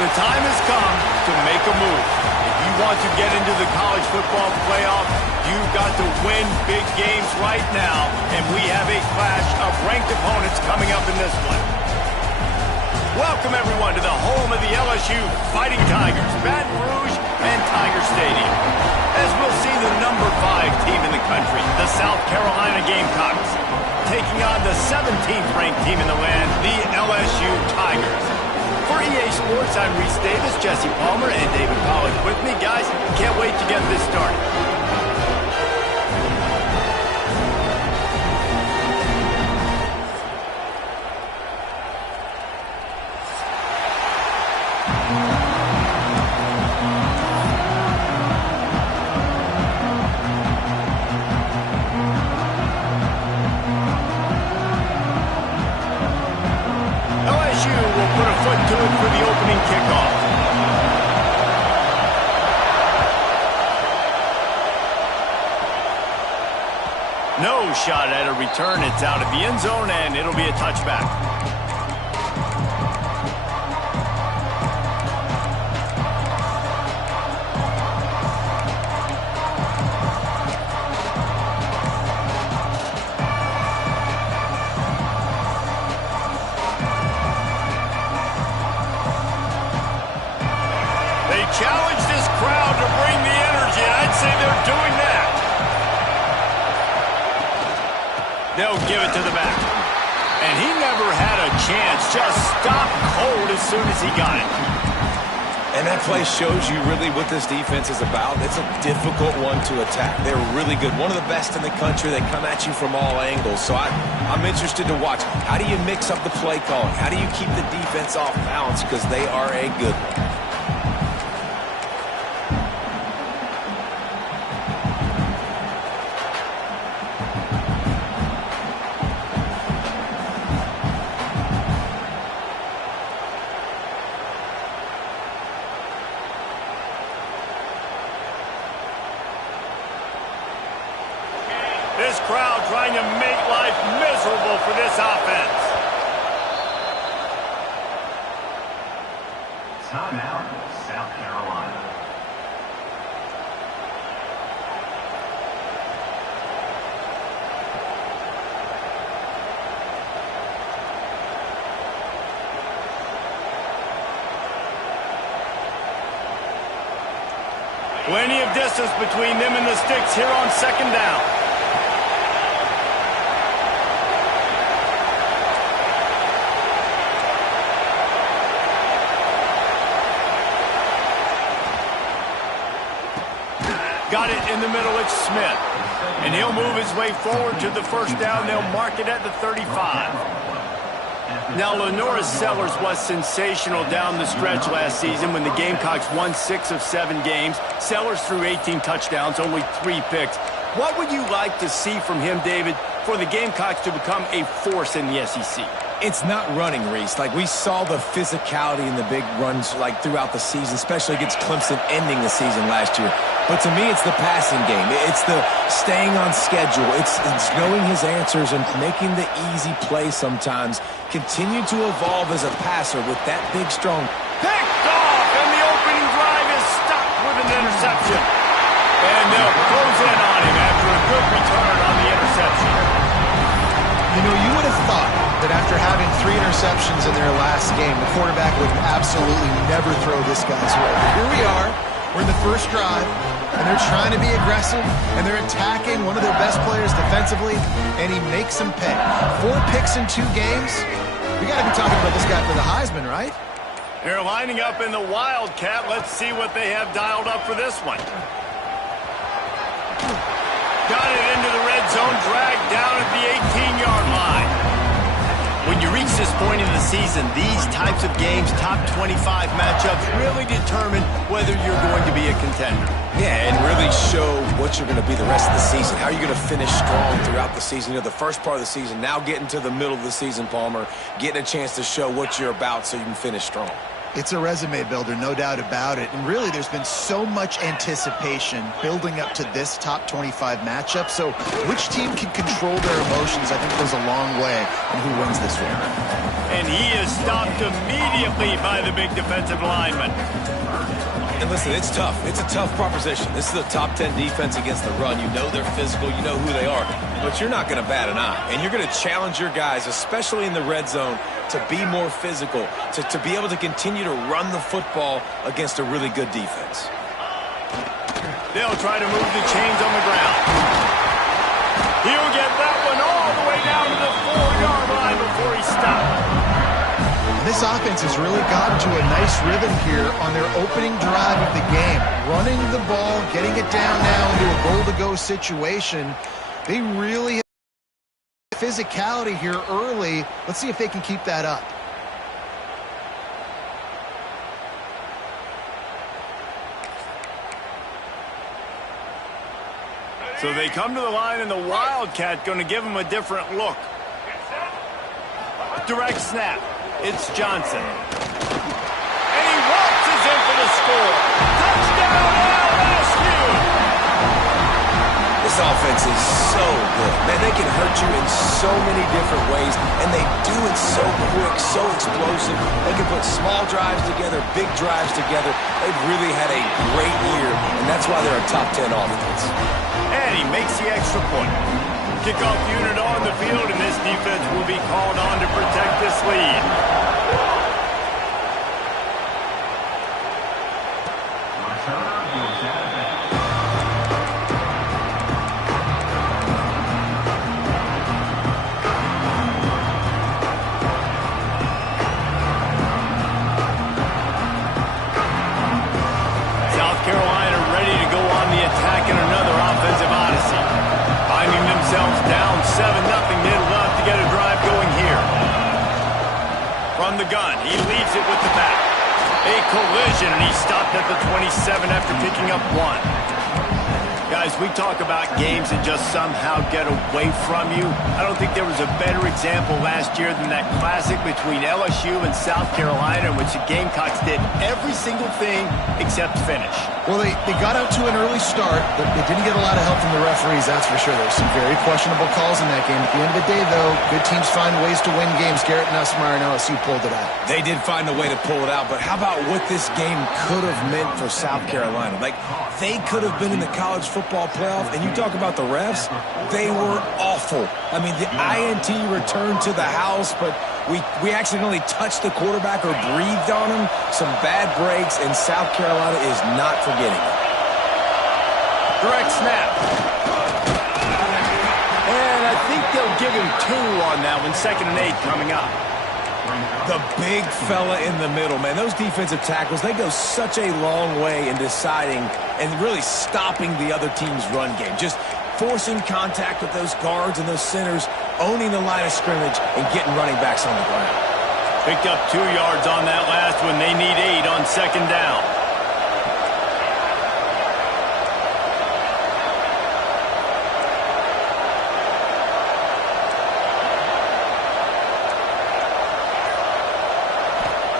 The time has come to make a move. If you want to get into the college football playoff, you've got to win big games right now, and we have a clash of ranked opponents coming up in this one. Welcome, everyone, to the home of the LSU Fighting Tigers, Baton Rouge and Tiger Stadium. As we'll see the number 5 team in the country, the South Carolina Gamecocks, taking on the 17th ranked team in the land, the LSU Tigers. For EA Sports, I'm Reese Davis, Jesse Palmer, and David Pollack with me. Guys, can't wait to get this started. To it for the opening kickoff. No shot at a return. It's out of the end zone, and it'll be a touchback. Challenge this crowd to bring the energy, and I'd say they're doing that. They'll give it to the back. And he never had a chance, just stopped cold as soon as he got it. And that play shows you really what this defense is about. It's a difficult one to attack. They're really good. One of the best in the country. They come at you from all angles. So I'm interested to watch. How do you mix up the play calling? How do you keep the defense off balance? Because they are a good one. This crowd trying to make life miserable for this offense. Timeout, South Carolina. Plenty of distance between them and the sticks here on second down. Got it in the middle, it's Smith. And he'll move his way forward to the first down. They'll mark it at the 35. Now, Lenora Sellers was sensational down the stretch last season when the Gamecocks won 6 of 7 games. Sellers threw 18 touchdowns, only 3 picks. What would you like to see from him, David, for the Gamecocks to become a force in the SEC? It's not running, Reese. Like, we saw the physicality in the big runs, like, throughout the season, especially against Clemson ending the season last year. But to me, it's the passing game. It's the staying on schedule. It's knowing his answers and making the easy play sometimes. Continue to evolve as a passer with that big, strong. Picked off, and the opening drive is stopped with an interception. And they'll close in on him after a good return on the interception. You know, you would have thought that after having 3 interceptions in their last game, the quarterback would absolutely never throw this guy's way. But here we are. We're in the first drive, and they're trying to be aggressive, and they're attacking one of their best players defensively, and he makes them pay. 4 picks in 2 games. We got to be talking about this guy for the Heisman, right? They're lining up in the Wildcat. Let's see what they have dialed up for this one. Got it into the red zone, dragged down at the 18-yard line. When you reach this point in the season, these types of games, top 25 matchups, really determine whether you're going to be a contender. Yeah, and really show what you're going to be the rest of the season. How are you going to finish strong throughout the season? You know, the first part of the season, now getting to the middle of the season, Palmer, getting a chance to show what you're about so you can finish strong. It's a resume builder, no doubt about it. And really, there's been so much anticipation building up to this top 25 matchup. So which team can control their emotions, I think, goes a long way in who wins this one. And he is stopped immediately by the big defensive lineman. And listen, it's tough. It's a tough proposition. This is a top 10 defense against the run. You know they're physical. You know who they are. But you're not going to bat an eye. And you're going to challenge your guys, especially in the red zone, to be more physical, to be able to continue to run the football against a really good defense. They'll try to move the chains on the ground. He'll get that one all the way down to the 4-yard line before he stopped. This offense has really gotten to a nice rhythm here on their opening drive of the game. Running the ball, getting it down now into a goal-to-go situation. They really have physicality here early. Let's see if they can keep that up. So they come to the line, and the Wildcat going to give them a different look. Direct snap. It's Johnson. And he waltzes in for the score. Touchdown, LSU! This offense is so good. Man, they can hurt you in so many different ways, and they do it so quick, so explosive. They can put small drives together, big drives together. They've really had a great year, and that's why they're a top 10 offense. And he makes the extra point. Kickoff unit on the field, and this defense will be called on to protect this lead. South Carolina ready to go on the attack in another offensive odyssey. Finding themselves down 7-0, they'd love to get a drive going here. From the gun, he leads it with the back. A collision, and he stopped at the 27 after picking up 1. Guys, we talk about games that just somehow get away from you. I don't think there was a better example last year than that classic between LSU and South Carolina, in which the Gamecocks did every single thing except finish. Well, they got out to an early start, but they didn't get a lot of help from the referees, that's for sure. There's some very questionable calls in that game. At the end of the day, though, good teams find ways to win games. Garrett Nussmeier and LSU pulled it out. They did find a way to pull it out, but how about what this game could have meant for South Carolina? Like, they could have been in the college football playoff, and you talk about the refs, they were awful. I mean, the INT returned to the house, but we accidentally touched the quarterback or breathed on him. Some bad breaks, and South Carolina is not forgetting it. Direct snap. And I think they'll give him 2 on that one. 2nd and 8 coming up. The big fella in the middle, man. Those defensive tackles, they go such a long way in deciding and really stopping the other team's run game. Just forcing contact with those guards and those centers, owning the line of scrimmage, and getting running backs on the ground. Picked up 2 yards on that last one. They need 8 on 2nd down.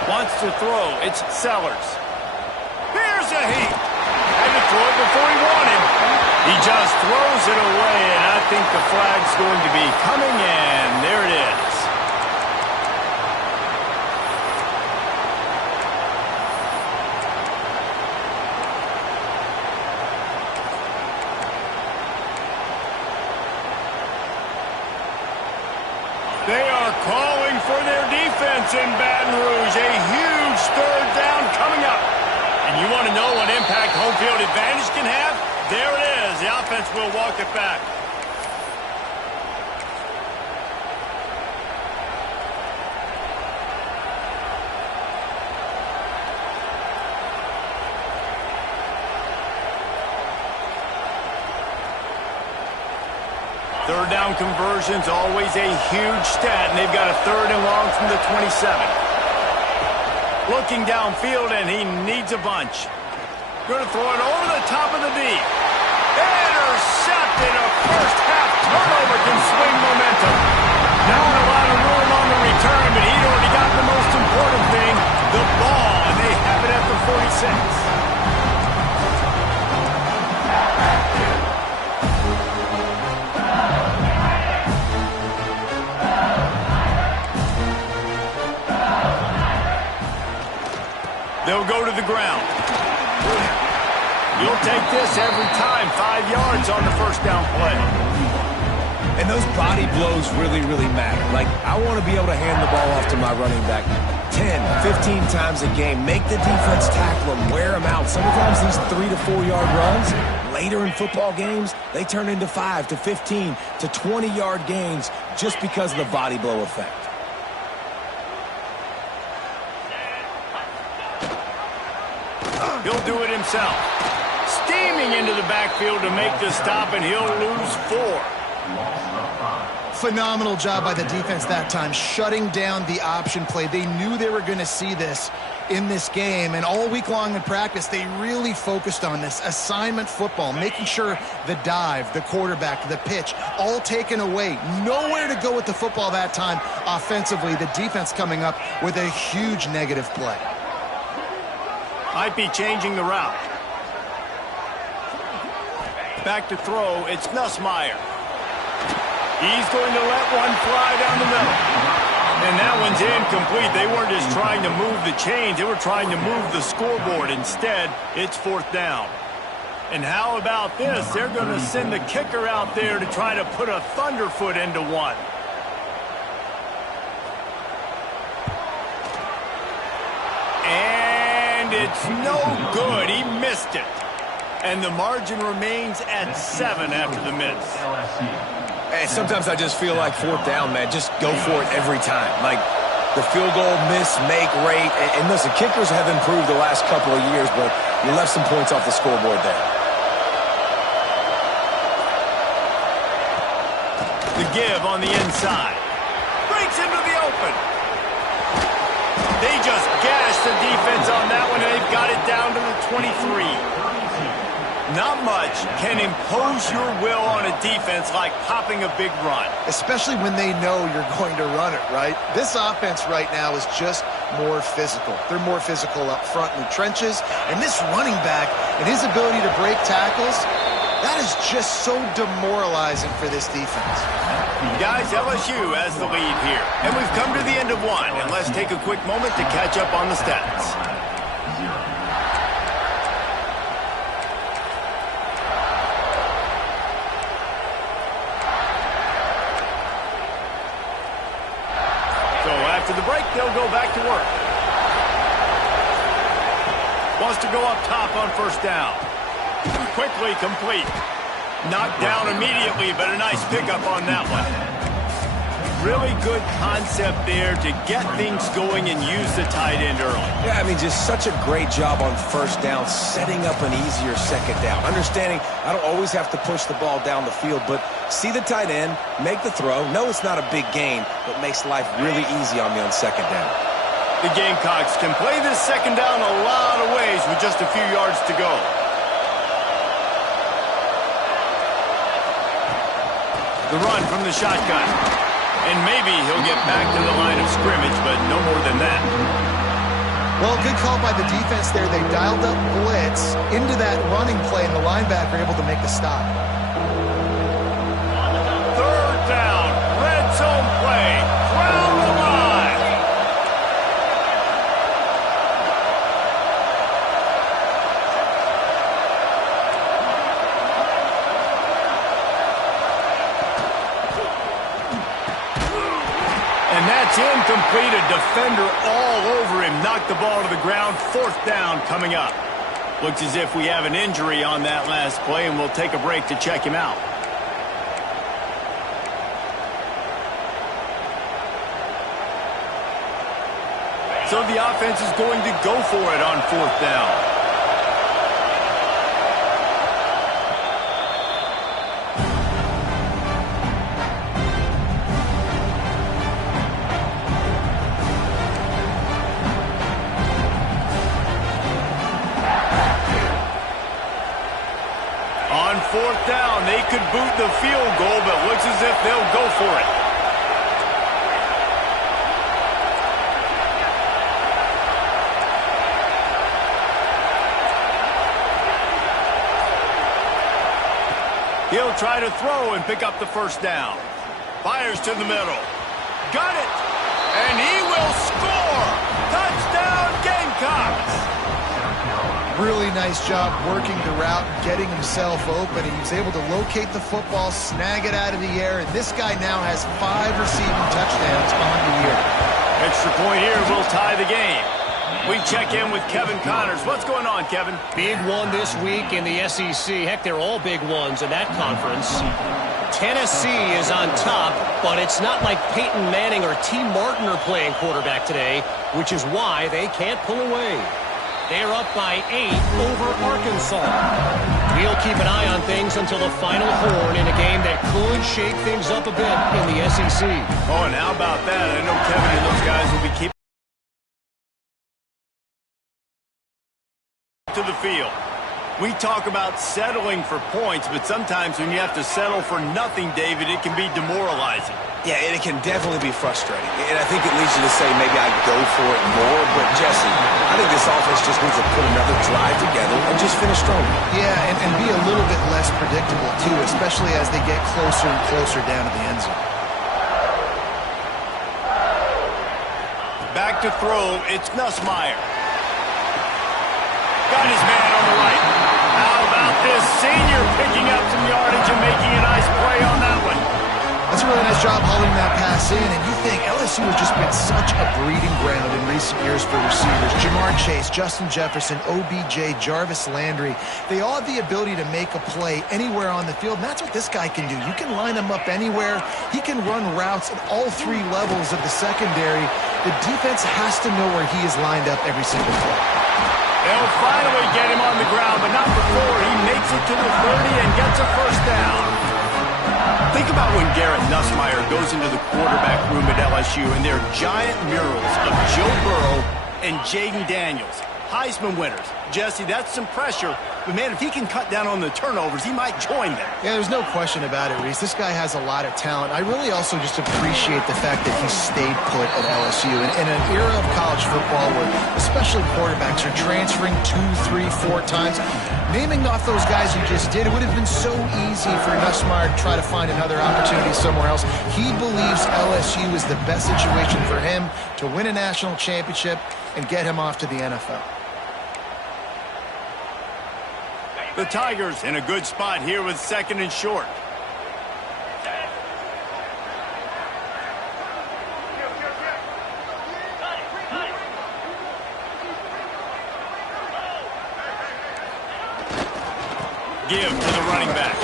Wants to throw. It's Sellers. Here's a heat. Had to throw it before he wanted. He just throws it away, and I think the flag's going to be coming in. There it is. They are calling for their defense in Baton Rouge. A huge 3rd down coming up. And you want to know what impact home field advantage can have? There it is. The offense will walk it back. Third down conversions, always a huge stat, and they've got a 3rd and long from the 27. Looking downfield, and he needs a bunch. Going to throw it over the top of the D. Intercepted. A first-half turnover can swing momentum. Not a lot of room on the return, but he'd already got the most important thing, the ball They'll go to the ground. You'll take this every time. 5 yards on the first down play. And those body blows really, really matter. Like, I want to be able to hand the ball off to my running back 10, 15 times a game. Make the defense tackle them, wear them out. Sometimes these 3 to 4 yard runs, later in football games, they turn into 5 to 15 to 20 yard gains just because of the body blow effect. He'll do it himself. Steaming into the backfield to make the stop, and he'll lose 4. Phenomenal job by the defense that time, shutting down the option play. They knew they were going to see this in this game, and all week long in practice, they really focused on this assignment football, making sure the dive, the quarterback, the pitch, all taken away. Nowhere to go with the football that time offensively. The defense coming up with a huge negative play. Might be changing the route. Back to throw, it's Nussmeier. He's going to let one fly down the middle. And that one's incomplete. They weren't just trying to move the chains, they were trying to move the scoreboard. Instead, it's 4th down. And how about this? They're going to send the kicker out there to try to put a thunderfoot into one. And it's no good. He missed it. And the margin remains at 7 after the miss. Hey, sometimes I just feel like 4th down, man. Just go for it every time. Like the field goal miss, make rate. And listen, kickers have improved the last couple of years, but you left some points off the scoreboard there. The give on the inside. Breaks into the open. They just gashed the defense on that one, and they've got it down to the 23. Not much can impose your will on a defense like popping a big run. Especially when they know you're going to run it, right? This offense right now is just more physical. They're more physical up front in the trenches. And this running back and his ability to break tackles, that is just so demoralizing for this defense. Guys, LSU has the lead here. And we've come to the end of one. And let's take a quick moment to catch up on the stats. After the break, they'll go back to work. Wants to go up top on first down. Quickly complete. Knocked down immediately, but a nice pickup on that one. Really good concept there to get things going and use the tight end early. Yeah, I mean, just such a great job on first down, setting up an easier second down. Understanding I don't always have to push the ball down the field, but see the tight end, make the throw. No, it's not a big gain, but makes life really easy on me on second down. The Gamecocks can play this second down a lot of ways with just a few yards to go. The run from the shotgun. And maybe he'll get back to the line of scrimmage, but no more than that. Well, good call by the defense there. They dialed up blitz into that running play, and the linebacker able to make the stop. 3rd down, red zone play, round the line. And that's incomplete. A defender all over him. Knocked the ball to the ground. 4th down coming up. Looks as if we have an injury on that last play, and we'll take a break to check him out. So the offense is going to go for it on 4th down. On 4th down, they could boot the field goal, but looks as if they'll go for it. He'll try to throw and pick up the first down. Fires to the middle. Got it! And he will score! Touchdown, Gamecocks! really nice job working the route and getting himself open. He was able to locate the football, snag it out of the air, and this guy now has 5 receiving touchdowns on the year. Extra point here will tie the game. We check in with Kevin Connors. What's going on, Kevin? Big one this week in the SEC. Heck, they're all big ones in that conference. Tennessee is on top, but it's not like Peyton Manning or T. Martin are playing quarterback today, which is why they can't pull away. They're up by 8 over Arkansas. We'll keep an eye on things until the final horn in a game that could shake things up a bit in the SEC. Oh, and how about that? I know Kevin and those guys will be keeping to the field. We talk about settling for points, but sometimes when you have to settle for nothing, David, it can be demoralizing. Yeah, and it can definitely be frustrating. And I think it leads you to say maybe I'd go for it more. But, Jesse, I think this offense just needs to put another drive together and just finish strong. Yeah, and be a little bit less predictable, too, especially as they get closer and closer down to the end zone. Back to throw, it's Nussmeier. Got his man on the right. How about this senior picking up some yardage and making a nice play on that one? That's a really nice job hauling that pass in, and you think LSU has just been such a breeding ground in recent years for receivers. Jamar Chase, Justin Jefferson, OBJ, Jarvis Landry, they all have the ability to make a play anywhere on the field, and that's what this guy can do. You can line him up anywhere. He can run routes at all 3 levels of the secondary. The defense has to know where he is lined up every single play. They'll finally get him on the ground, but not before he makes it to the 30 and gets a first down. Think about when Garrett Nussmeier goes into the quarterback room at LSU and there are giant murals of Joe Burrow and Jaden Daniels, Heisman winners. Jesse, that's some pressure, but man, if he can cut down on the turnovers, he might join them. Yeah, there's no question about it, Reese. This guy has a lot of talent. I really also just appreciate the fact that he stayed put at LSU. In an era of college football where especially quarterbacks are transferring 2, 3, 4 times, naming off those guys you just did, it would have been so easy for Nussmeier to try to find another opportunity somewhere else. He believes LSU is the best situation for him to win a national championship and get him off to the NFL. The Tigers in a good spot here with 2nd and short. Give to the running back.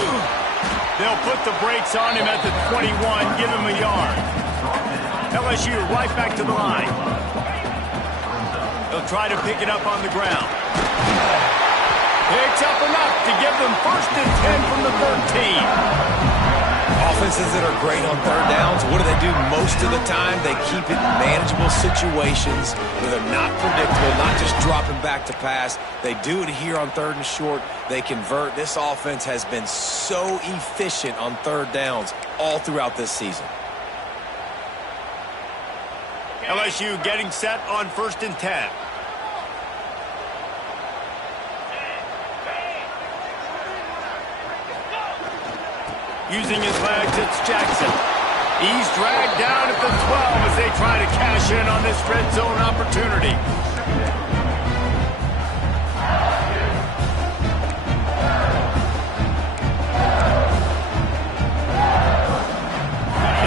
They'll put the brakes on him at the 21, give him a yard. LSU right back to the line. They'll try to pick it up on the ground. Picks up enough to give them 1st and 10 from the 13. Offenses that are great on 3rd downs, what do? Most of the time, they keep it in manageable situations where they're not predictable, not just dropping back to pass. They do it here on 3rd and short. They convert. This offense has been so efficient on 3rd downs all throughout this season. LSU getting set on 1st and 10. Using his legs, it's Jackson. He's dragged down at the 12 as they try to cash in on this red zone opportunity.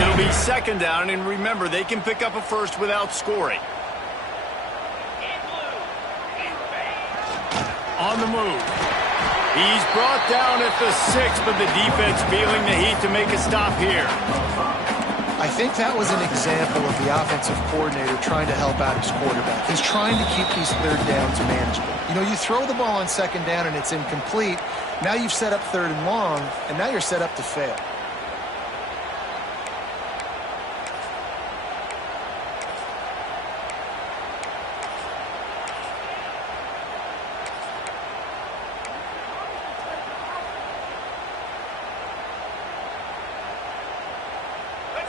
It'll be 2nd down, and remember, they can pick up a first without scoring. On the move. He's brought down at the 6, but the defense feeling the heat to make a stop here. I think that was an example of the offensive coordinator trying to help out his quarterback. He's trying to keep these 3rd downs manageable. You know, you throw the ball on 2nd down and it's incomplete. Now you've set up 3rd and long, and now you're set up to fail.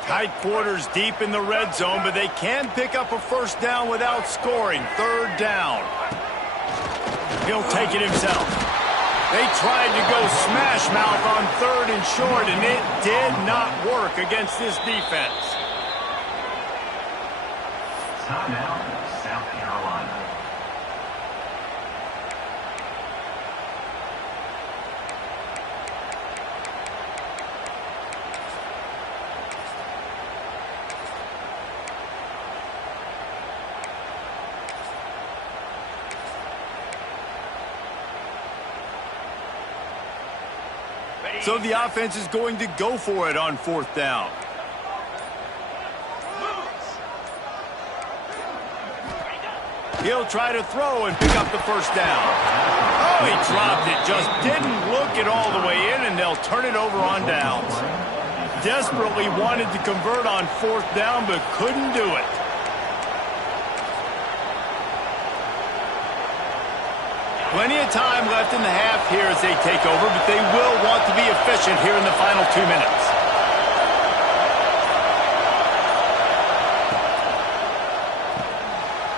Tight quarters deep in the red zone, but they can pick up a 1st down without scoring. 3rd down. He'll take it himself. They tried to go smash mouth on 3rd and short, and it did not work against this defense. Timeout, South Carolina. So the offense is going to go for it on 4th down. He'll try to throw and pick up the 1st down. Oh, he dropped it. Just didn't look it all the way in, and they'll turn it over on downs. Desperately wanted to convert on 4th down, but couldn't do it. Plenty of time left in the half here as they take over, but they will want to be efficient here in the final 2 minutes.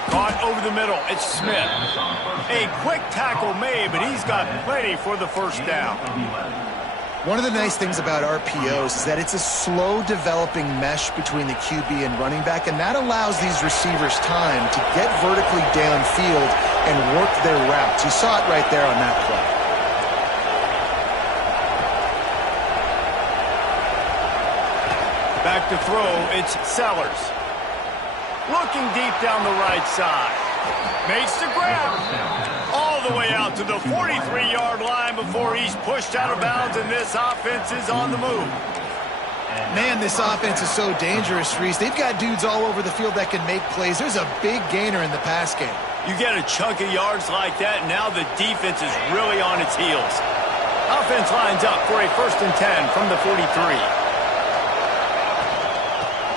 Caught over the middle. It's Smith. A quick tackle made, but he's got plenty for the 1st down. One of the nice things about RPOs is that it's a slow developing mesh between the QB and running back, and that allows these receivers time to get vertically downfield and work their routes. You saw it right there on that play. Back to throw, it's Sellers. Looking deep down the right side. Makes the grab. All the way out to the 43-yard line before he's pushed out of bounds, and this offense is on the move. Man, this offense is so dangerous, Reese. They've got dudes all over the field that can make plays. There's a big gainer in the pass game. You get a chunk of yards like that, and now the defense is really on its heels. Offense lines up for a 1st and 10 from the 43.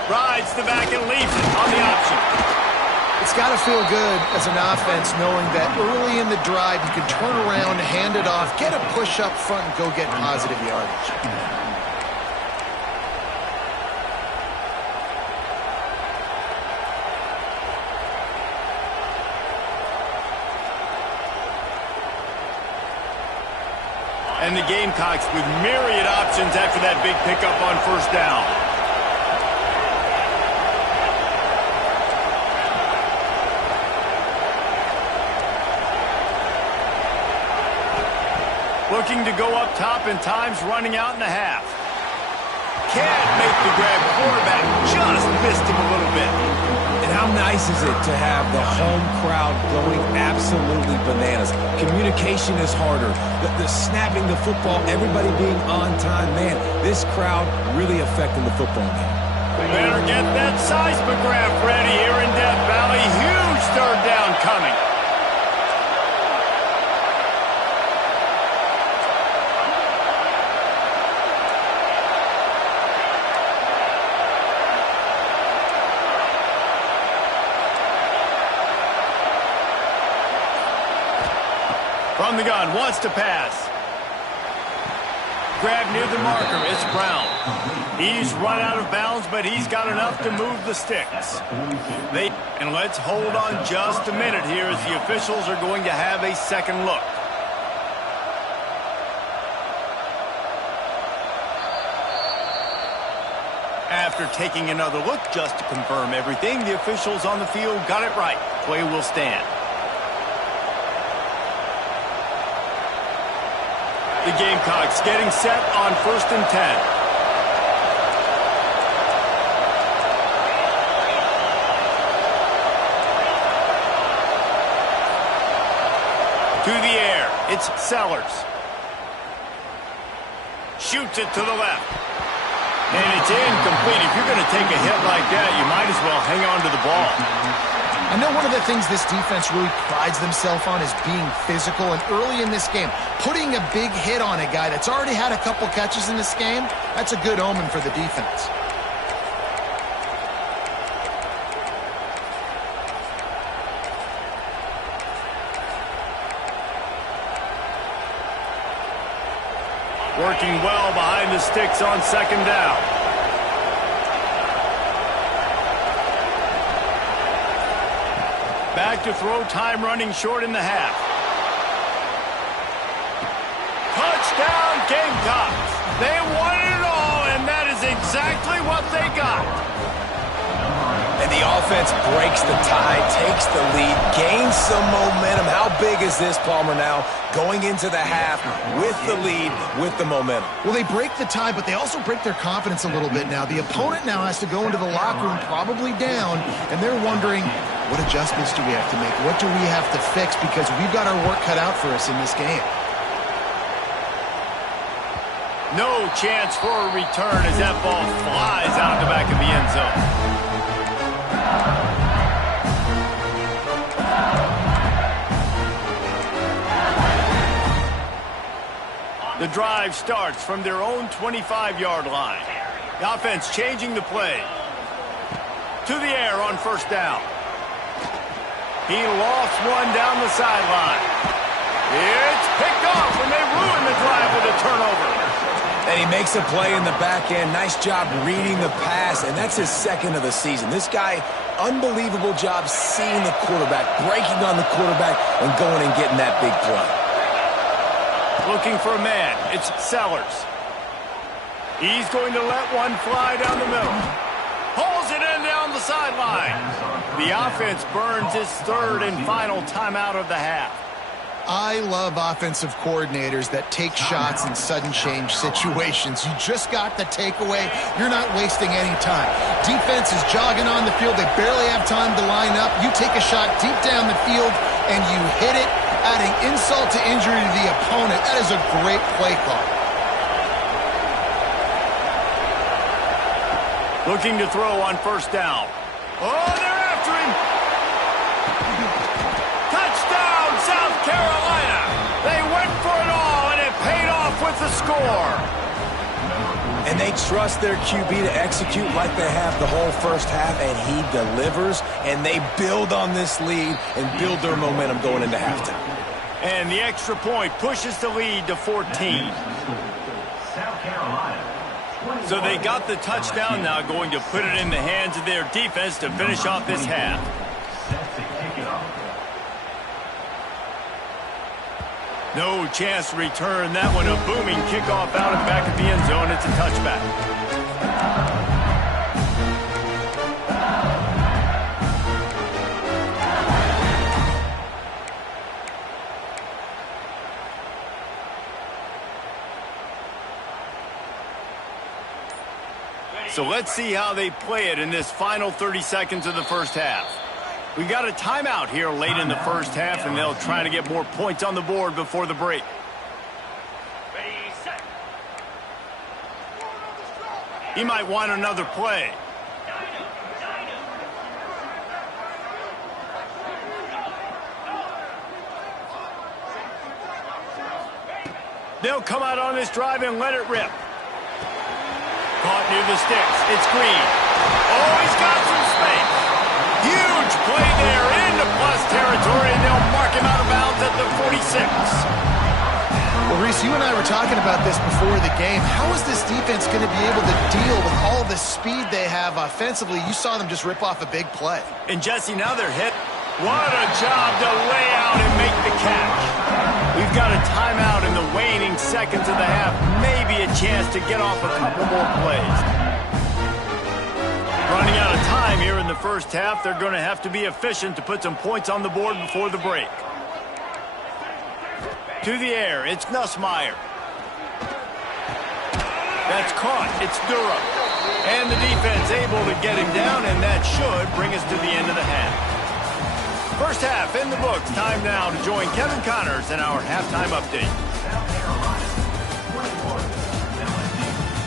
Rides the back and leaves it on the option. It's got to feel good as an offense knowing that early in the drive you can turn around, hand it off, get a push up front, and go get positive yardage. And the Gamecocks with myriad options after that big pickup on 1st down. Looking to go up top, and time's running out in the half. Can't make the grab. Quarterback just missed him a little bit. And how nice is it to have the home crowd going absolutely bananas? Communication is harder. The snapping the football, everybody being on time. Man, this crowd really affecting the football game. Better get that seismograph ready here in Death Valley. Huge 3rd down coming. From the gun, wants to pass. Grab near the marker, it's Brown. He's run out of bounds, but he's got enough to move the sticks. And let's hold on just a minute here as the officials are going to have a second look. After taking another look just to confirm everything, the officials on the field got it right. Play will stand. The Gamecocks getting set on 1st and 10. To the air, it's Sellers. Shoots it to the left. And it's incomplete. If you're going to take a hit like that, you might as well hang on to the ball. I know one of the things this defense really prides themselves on is being physical, and early in this game, putting a big hit on a guy that's already had a couple catches in this game, that's a good omen for the defense. Working well behind the sticks on 2nd down. Back to throw, time running short in the half. Touchdown Gamecocks. They won it all, and that is exactly what they got. And the offense breaks the tie, takes the lead, gains some momentum. How big is this, Palmer, now? Going into the half with the lead, with the momentum. Well, they break the tie, but they also break their confidence a little bit now. The opponent now has to go into the locker room probably down, and they're wondering, what adjustments do we have to make? What do we have to fix? Because we've got our work cut out for us in this game. No chance for a return as that ball flies out of the back of the end zone. The drive starts from their own 25-yard line. The offense changing the play. To the air on first down. He lofts one down the sideline. It's picked off, and they ruin the drive with a turnover. And he makes a play in the back end. Nice job reading the pass, and that's his second of the season. This guy, unbelievable job seeing the quarterback, breaking on the quarterback, and going and getting that big play. Looking for a man. It's Sellers. He's going to let one fly down the middle. Pulls it in down the sideline. The offense burns its third and final timeout of the half. I love offensive coordinators that take shots in sudden change situations. You just got the takeaway. You're not wasting any time. Defense is jogging on the field. They barely have time to line up. You take a shot deep down the field, and you hit it, adding insult to injury to the opponent. That is a great play call. Looking to throw on first down. Oh, they're after him. Touchdown, South Carolina. They went for it all, and it paid off with the score. And they trust their QB to execute like they have the whole first half, and he delivers, and they build on this lead and build their momentum going into halftime. And the extra point pushes the lead to 14. South Carolina. So they got the touchdown, now going to put it in the hands of their defense to finish off this half. Set to kick it off. No chance to return that one. A booming kickoff out of the back of the end zone. It's a touchback. So let's see how they play it in this final 30 seconds of the first half. We got a timeout here late in the first half, and they'll try to get more points on the board before the break. He might want another play. They'll come out on this drive and let it rip. Caught near the sticks. It's Green. Oh, he's got some space. Huge play there into plus territory, and they'll mark him out of bounds at the 46. Well, Reese, you and I were talking about this before the game. How is this defense going to be able to deal with all the speed they have offensively? You saw them just rip off a big play. And Jesse, now they're hit. What a job to lay out and make the catch. We've got a timeout in the waning seconds of the half. Maybe a chance to get off a couple more plays. Running out of time here in the first half. They're going to have to be efficient to put some points on the board before the break. To the air, it's Nussmeier. That's caught. It's Durham. And the defense able to get him down, and that should bring us to the end of the half. First half in the books. Time now to join Kevin Connors in our halftime update. South Carolina. 21, LSU.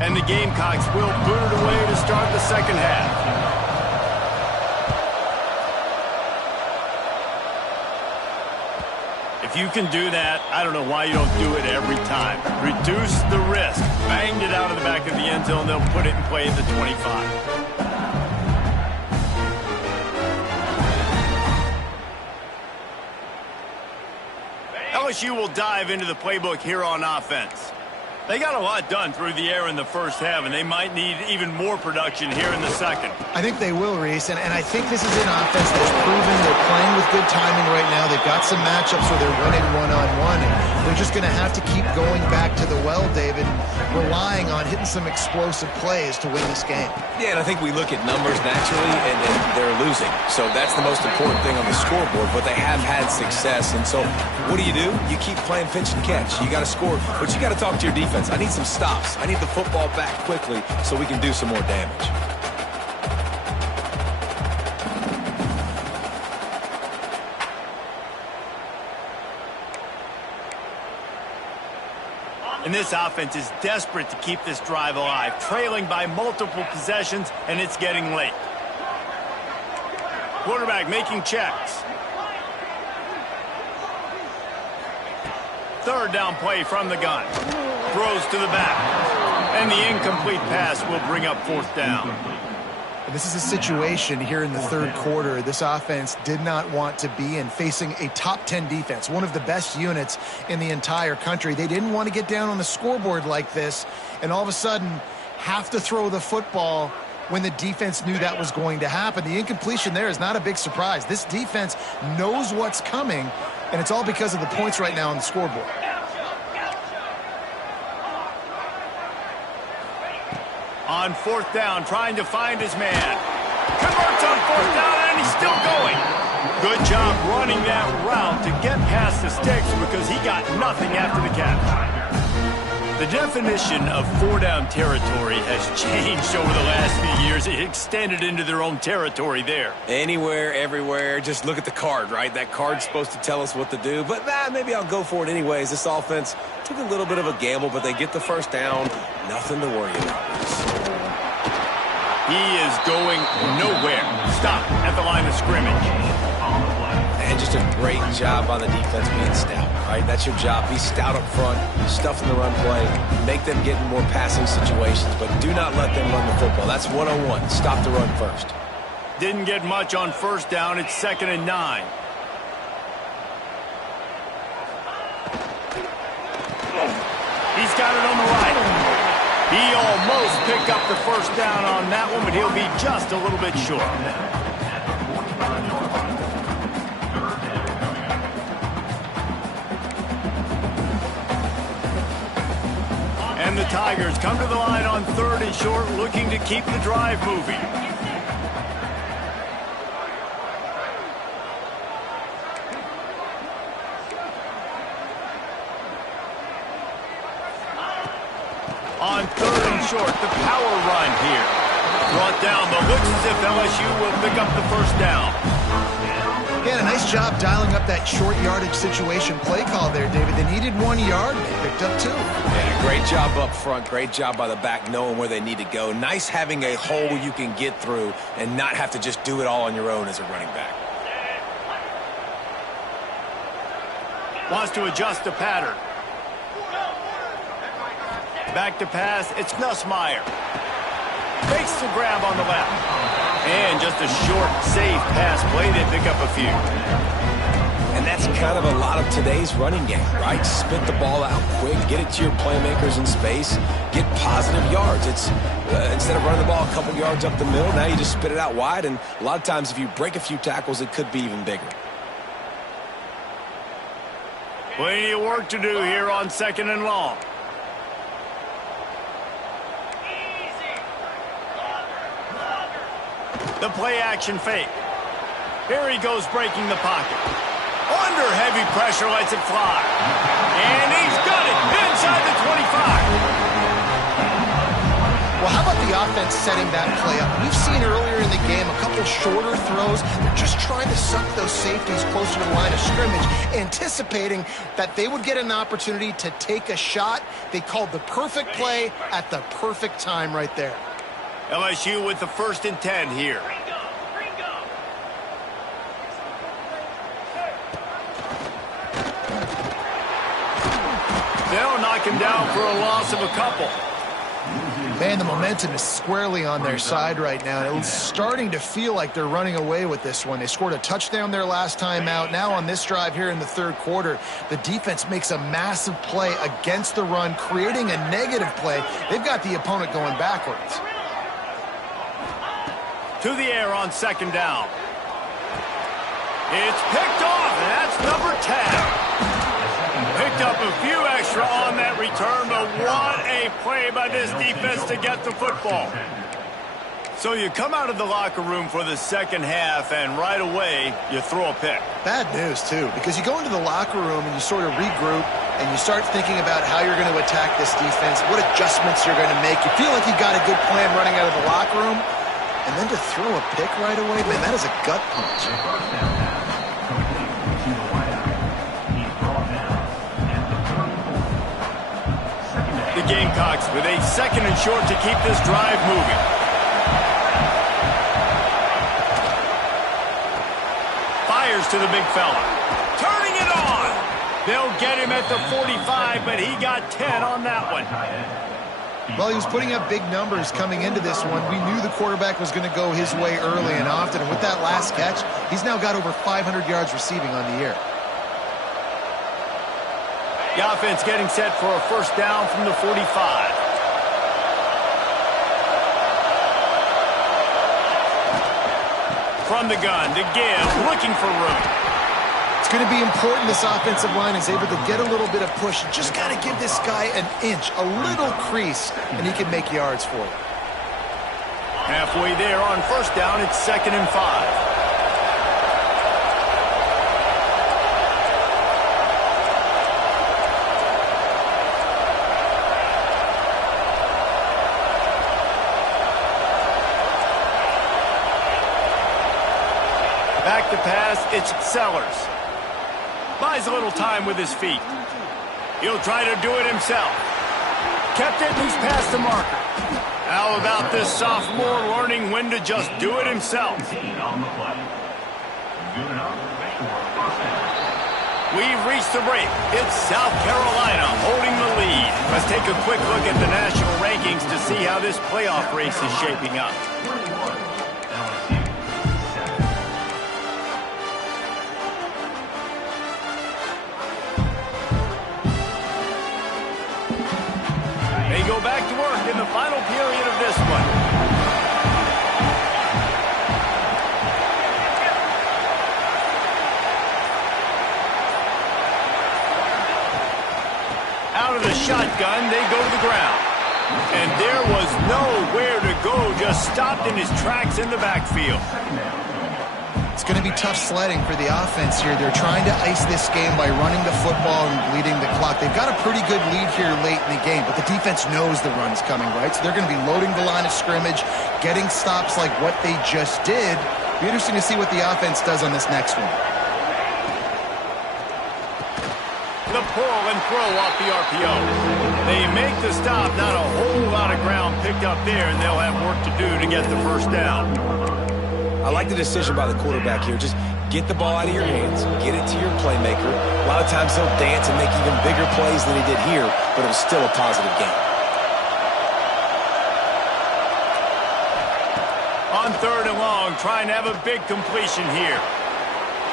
And the Gamecocks will boot it away to start the second half. If you can do that, I don't know why you don't do it every time. Reduce the risk. Banged it out of the back of the end zone. They'll put it in play at the 25. LSU will dive into the playbook here on offense. They got a lot done through the air in the first half, and they might need even more production here in the second. I think they will, Reese, and I think this is an offense that's proven they're playing with good timing right now. They've got some matchups where they're winning one-on-one, and they're just going to have to keep going back to the well, David, relying on hitting some explosive plays to win this game. Yeah, and I think we look at numbers naturally, and they're losing. So that's the most important thing on the scoreboard, but they have had success. And so what do? You keep playing pinch and catch. You got to score, but you got to talk to your defense. I need some stops. I need the football back quickly so we can do some more damage. And this offense is desperate to keep this drive alive, trailing by multiple possessions, and it's getting late. Quarterback making checks. Third down play from the gun. Throws to the back. And the incomplete pass will bring up fourth down. This is a situation here in the third quarter this offense did not want to be in, facing a top 10 defense, one of the best units in the entire country. They didn't want to get down on the scoreboard like this and all of a sudden have to throw the football when the defense knew that was going to happen. The incompletion there is not a big surprise. This defense knows what's coming, and it's all because of the points right now on the scoreboard. On fourth down, trying to find his man. Converts on fourth down, and he's still going. Good job running that route to get past the sticks because he got nothing after the catch. The definition of four-down territory has changed over the last few years. It extended into their own territory there. Anywhere, everywhere, just look at the card, right? That card's supposed to tell us what to do, but maybe I'll go for it anyways. This offense took a little bit of a gamble, but they get the first down. Nothing to worry about. He is going nowhere. Stop at the line of scrimmage. And just a great job by the defense being stout, right? That's your job. Be stout up front, stuff in the run play, make them get in more passing situations, but do not let them run the football. That's 101. Stop the run first. Didn't get much on first down. It's 2nd and 9. He's got it on the right. He almost picked up the first down on that one, but he'll be just a little bit short. And the Tigers come to the line on 3rd and short, looking to keep the drive moving. On 3rd and short, the power run here. Brought down, but looks as if LSU will pick up the first down. Again, a nice job dialing up that short yardage situation play call there, David. They needed 1 yard, they picked up 2. Yeah, great job up front. Great job by the back knowing where they need to go. Nice having a hole you can get through and not have to just do it all on your own as a running back. Wants to adjust the pattern. Back to pass, it's Nussmeier. Fakes the grab on the left. And just a short, safe pass play. They pick up a few. And that's kind of a lot of today's running game, right? Spit the ball out quick, get it to your playmakers in space, get positive yards. It's instead of running the ball a couple yards up the middle, now you just spit it out wide. And a lot of times if you break a few tackles, it could be even bigger. Plenty of work to do here on 2nd and long. The play action fake. Here he goes breaking the pocket. Under heavy pressure, lets it fly. And he's got it inside the 25. Well, how about the offense setting that play up? We've seen earlier in the game a couple shorter throws. They're just trying to suck those safeties closer to the line of scrimmage, anticipating that they would get an opportunity to take a shot. They called the perfect play at the perfect time right there. LSU with the 1st and 10 here. They'll knock him down for a loss of a couple. Man, the momentum is squarely on their side right now. It's starting to feel like they're running away with this one. They scored a touchdown their last time out. Now on this drive here in the 3rd quarter, the defense makes a massive play against the run, creating a negative play. They've got the opponent going backwards. To the air on 2nd down. It's picked off, and that's number 10. Picked up a few extra on that return, but what a play by this defense to get the football. So you come out of the locker room for the 2nd half, and right away, you throw a pick. Bad news, too, because you go into the locker room and you sort of regroup, and you start thinking about how you're going to attack this defense, what adjustments you're going to make. You feel like you got a good plan running out of the locker room. And then to throw a pick right away, man, that is a gut punch. Gamecocks with a 2nd and short to keep this drive moving. Fires to the big fella. Turning it on. They'll get him at the 45, but he got 10 on that one. Well, he was putting up big numbers coming into this one. We knew the quarterback was going to go his way early and often, and with that last catch, he's now got over 500 yards receiving on the year. The offense getting set for a first down from the 45. From the gun to give, looking for room. It's going to be important this offensive line is able to get a little bit of push. Just got to give this guy an inch, a little crease, and he can make yards for it. Halfway there on first down, it's 2nd and 5. Back to pass, it's Sellers. Buys a little time with his feet. He'll try to do it himself. Kept it, and he's past the marker. How about this sophomore learning when to just do it himself? We've reached the break. It's South Carolina holding the lead. Let's take a quick look at the national rankings to see how this playoff race is shaping up. Go back to work in the final period of this one. Out of the shotgun, they go to the ground. And there was nowhere to go, just stopped in his tracks in the backfield. It's going to be tough sledding for the offense here. They're trying to ice this game by running the football and bleeding the clock. They've got a pretty good lead here late in the game, but the defense knows the run's coming, right? So they're going to be loading the line of scrimmage, getting stops like what they just did. Be interesting to see what the offense does on this next one. The pull and throw off the RPO. They make the stop, not a whole lot of ground picked up there, and they'll have work to do to get the first down. I like the decision by the quarterback here. Just get the ball out of your hands, get it to your playmaker. A lot of times he'll dance and make even bigger plays than he did here, but it was still a positive game. On 3rd and long, trying to have a big completion here.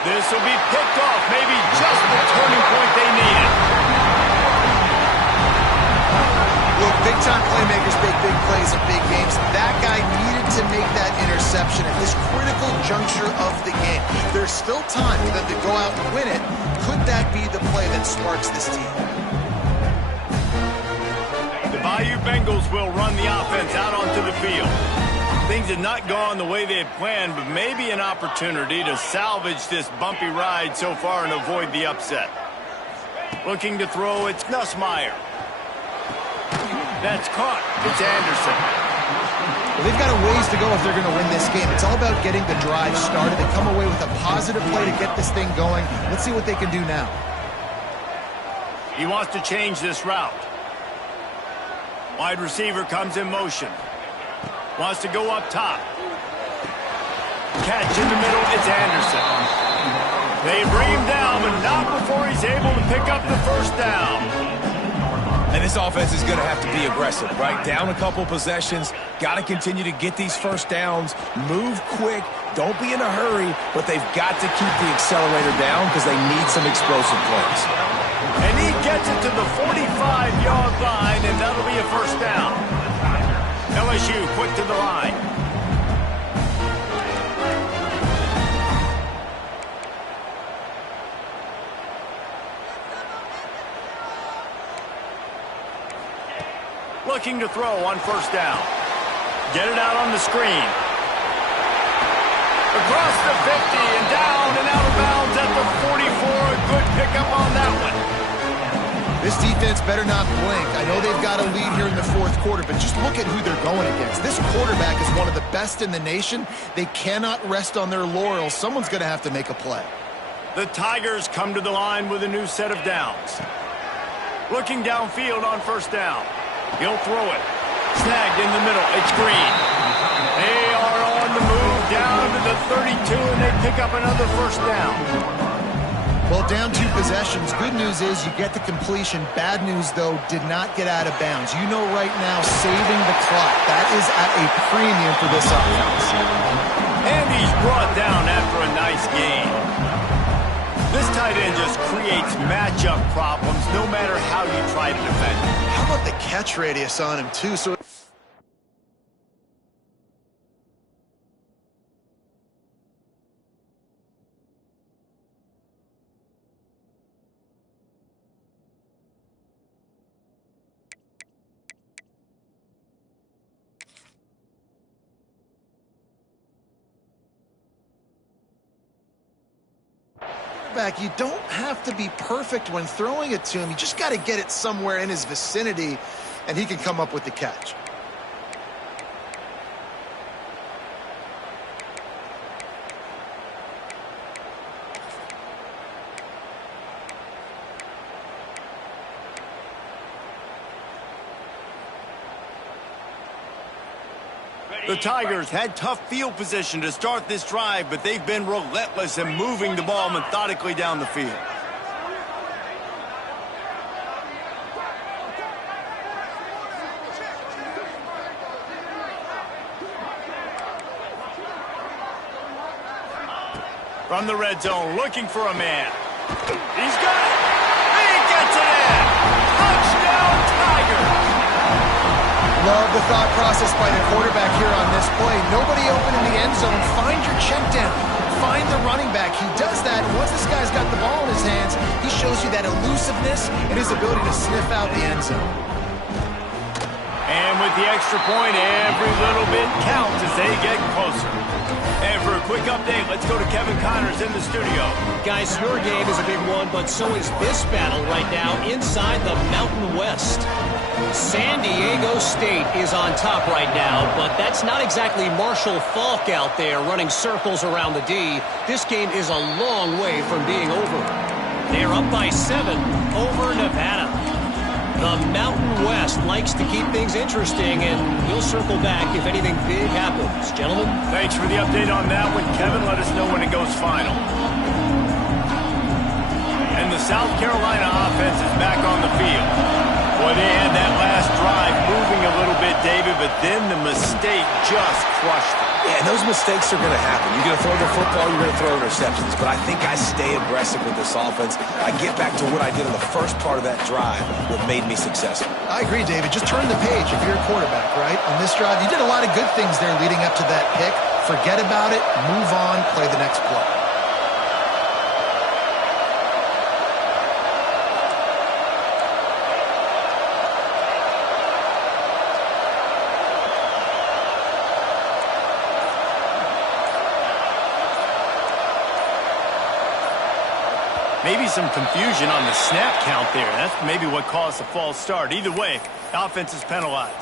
This will be picked off, maybe just the turning point they needed. Look, big-time playmakers make big plays in big games. That guy needed to make that interception at this critical juncture of the game. There's still time for them to go out and win it. Could that be the play that sparks this team? The Bayou Bengals will run the offense out onto the field. Things had not gone the way they had planned, but maybe an opportunity to salvage this bumpy ride so far and avoid the upset. Looking to throw, it's Nussmeier. That's caught. It's Anderson. Well, they've got a ways to go if they're going to win this game. It's all about getting the drive started and come away with a positive play to get this thing going. Let's see what they can do now. He wants to change this route. Wide receiver comes in motion. Wants to go up top. Catch in the middle, it's Anderson. They bring him down, but not before he's able to pick up the first down. And this offense is going to have to be aggressive, right? Down a couple possessions, got to continue to get these first downs, move quick, don't be in a hurry, but they've got to keep the accelerator down because they need some explosive plays. And he gets it to the 45-yard line, and that'll be a first down. LSU quick to the line. Looking to throw on first down. Get it out on the screen. Across the 50 and down and out of bounds at the 44. A good pickup on that one. This defense better not blink. I know they've got a lead here in the fourth quarter, but just look at who they're going against. This quarterback is one of the best in the nation. They cannot rest on their laurels. Someone's going to have to make a play. The Tigers come to the line with a new set of downs. Looking downfield on first down. He'll throw it. Snagged in the middle. It's Green. They are on the move down to the 32, and they pick up another first down. Well, down 2 possessions. Good news is you get the completion. Bad news, though, did not get out of bounds. You know right now, saving the clock. That is at a premium for this offense. And he's brought down after a nice gain. This tight end just creates matchup problems no matter how you try to defend him. How about the catch radius on him, too? So you don't have to be perfect when throwing it to him. You just got to get it somewhere in his vicinity, and he can come up with the catch. The Tigers had tough field position to start this drive, but they've been relentless in moving the ball methodically down the field. From the red zone, looking for a man. He's got it! He gets it in! Touchdown, Tigers! Love the thought process by the quarterback here on this play. Nobody open in the end zone. Find your check down. Find the running back. He does that. Once this guy's got the ball in his hands, he shows you that elusiveness and his ability to sniff out the end zone. And with the extra point, every little bit counts as they get closer. And for a quick update, let's go to Kevin Connors in the studio. Guys, your game is a big one, but so is this battle right now inside the Mountain West. San Diego State is on top right now, but that's not exactly Marshall Faulk out there running circles around the D. This game is a long way from being over. They're up by 7 over Nevada. The Mountain West likes to keep things interesting, and we'll circle back if anything big happens. Gentlemen? Thanks for the update on that one, Kevin. Let us know when it goes final. And the South Carolina offense is back on the field. Boy, they had that last drive moving a little bit, David, but then the mistake just crushed them. Yeah, and those mistakes are going to happen. You're going to throw the football, you're going to throw interceptions. But I think I stay aggressive with this offense. I get back to what I did in the first part of that drive, what made me successful. I agree, David. Just turn the page if you're a quarterback, right? On this drive, you did a lot of good things there leading up to that pick. Forget about it, move on, play the next play. Maybe some confusion on the snap count there. That's maybe what caused the false start. Either way, the offense is penalized.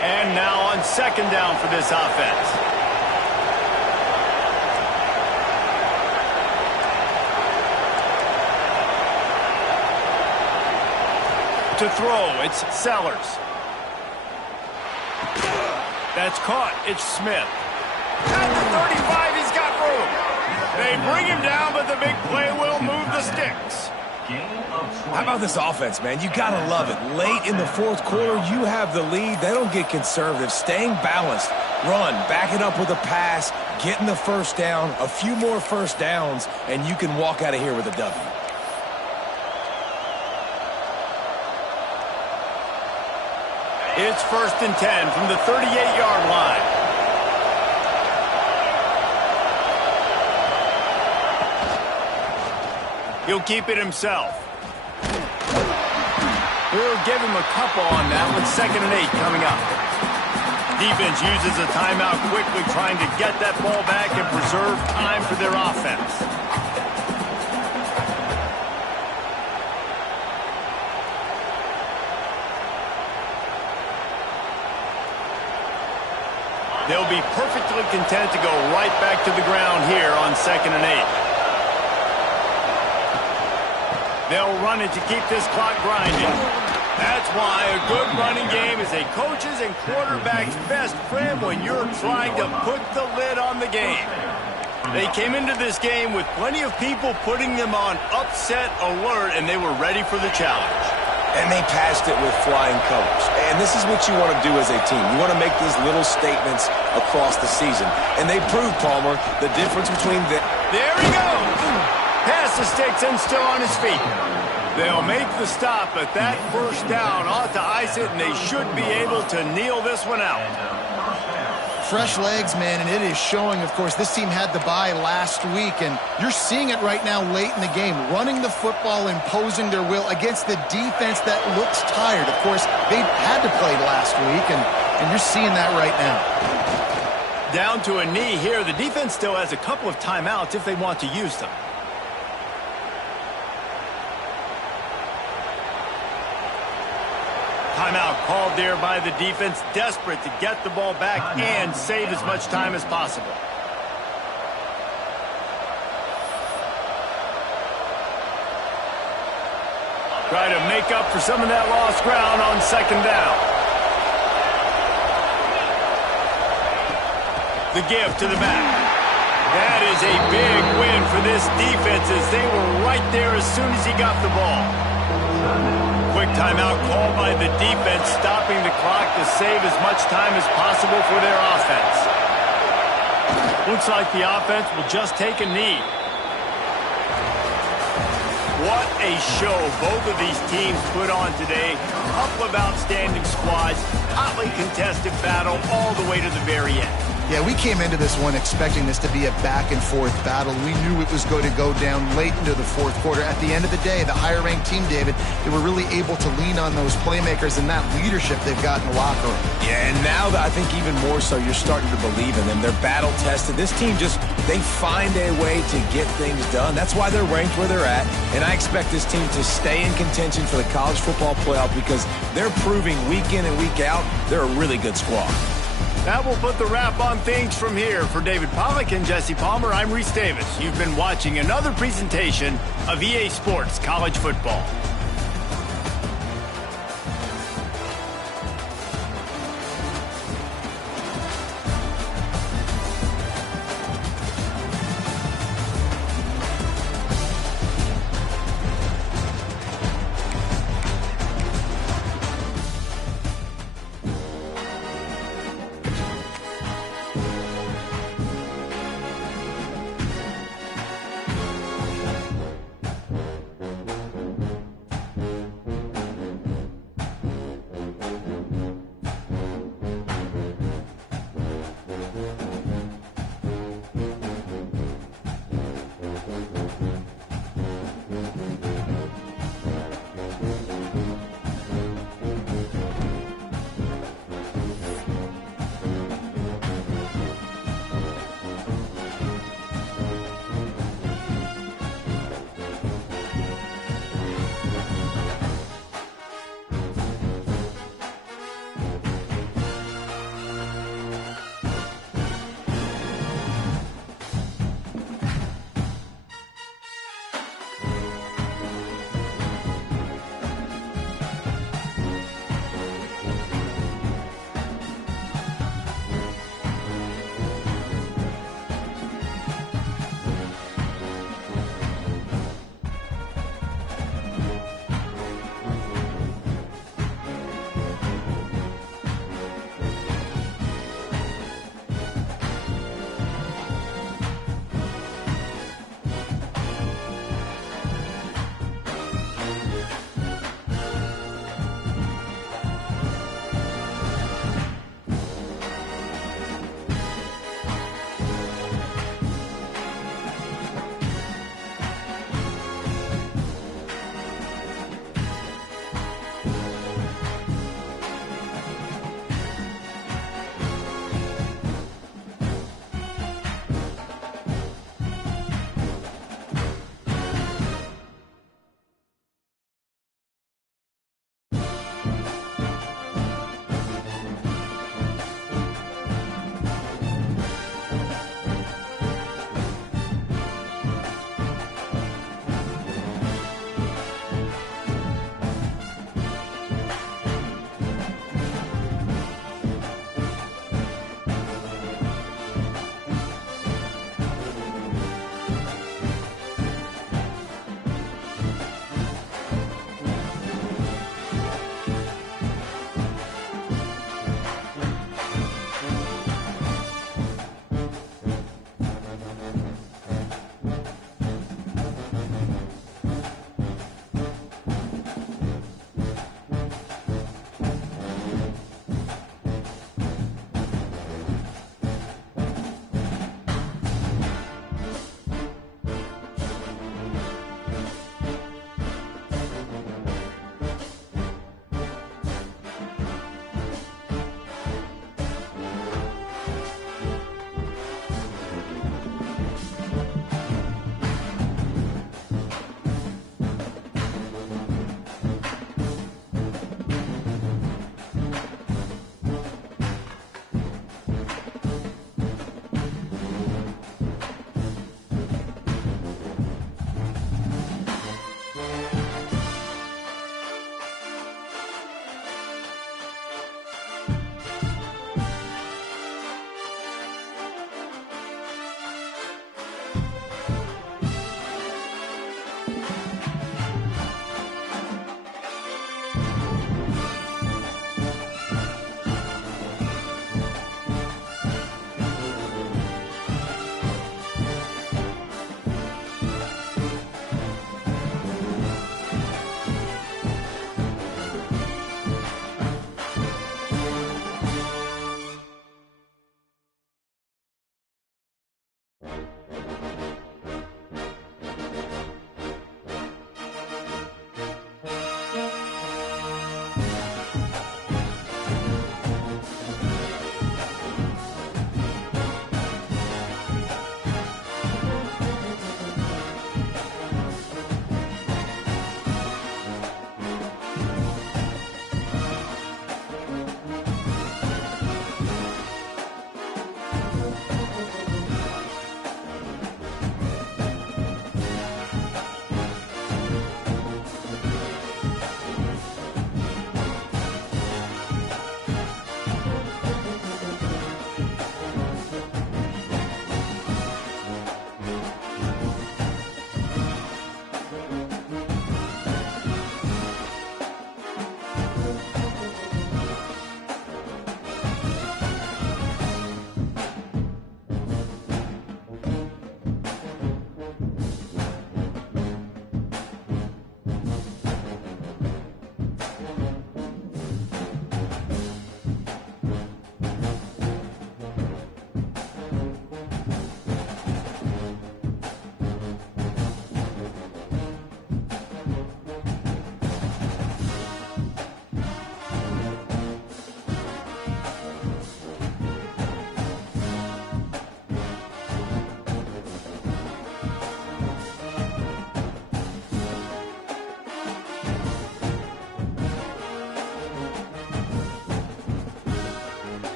And now on second down for this offense. To throw, it's Sellers. That's caught. It's Smith. At the 35, he's got room. They bring him down, but the big play will move the sticks. How about this offense, man? You got to love it. Late in the fourth quarter, you have the lead. They don't get conservative. Staying balanced. Run, back it up with a pass, getting the first down, a few more first downs, and you can walk out of here with a W. It's 1st and 10 from the 38-yard line. He'll keep it himself. We'll give him a couple on that with 2nd and 8 coming up. Defense uses a timeout quickly, trying to get that ball back and preserve time for their offense. They'll be perfectly content to go right back to the ground here on 2nd and 8. They'll run it to keep this clock grinding. That's why a good running game is a coach's and quarterback's best friend when you're trying to put the lid on the game. They came into this game with plenty of people putting them on upset alert, and they were ready for the challenge. And they passed it with flying colors. And this is what you want to do as a team. You want to make these little statements across the season. And they proved, Palmer, the difference between the... There he goes! Past the sticks and still on his feet. They'll make the stop, but that first down ought to ice it, and they should be able to kneel this one out. Fresh legs, man, and it is showing, of course. This team had the bye last week, and you're seeing it right now late in the game. Running the football, imposing their will against the defense that looks tired. Of course, they had to play last week, and you're seeing that right now. Down to a knee here. The defense still has a couple of timeouts if they want to use them. Timeout called there by the defense, desperate to get the ball back and save as much time as possible. Try to make up for some of that lost ground on 2nd down. The give to the back. That is a big win for this defense as they were right there as soon as he got the ball. Quick timeout called by the defense, stopping the clock to save as much time as possible for their offense. Looks like the offense will just take a knee. What a show both of these teams put on today. A couple of outstanding squads, hotly contested battle all the way to the very end. Yeah, we came into this one expecting this to be a back-and-forth battle. We knew it was going to go down late into the fourth quarter. At the end of the day, the higher-ranked team, David, they were really able to lean on those playmakers and that leadership they've got in the locker room. Yeah, and now I think even more so, you're starting to believe in them. They're battle-tested. This team they find a way to get things done. That's why they're ranked where they're at. And I expect this team to stay in contention for the college football playoff because they're proving week in and week out they're a really good squad. That will put the wrap on things from here. For David Pollack and Jesse Palmer, I'm Reese Davis. You've been watching another presentation of EA Sports College Football.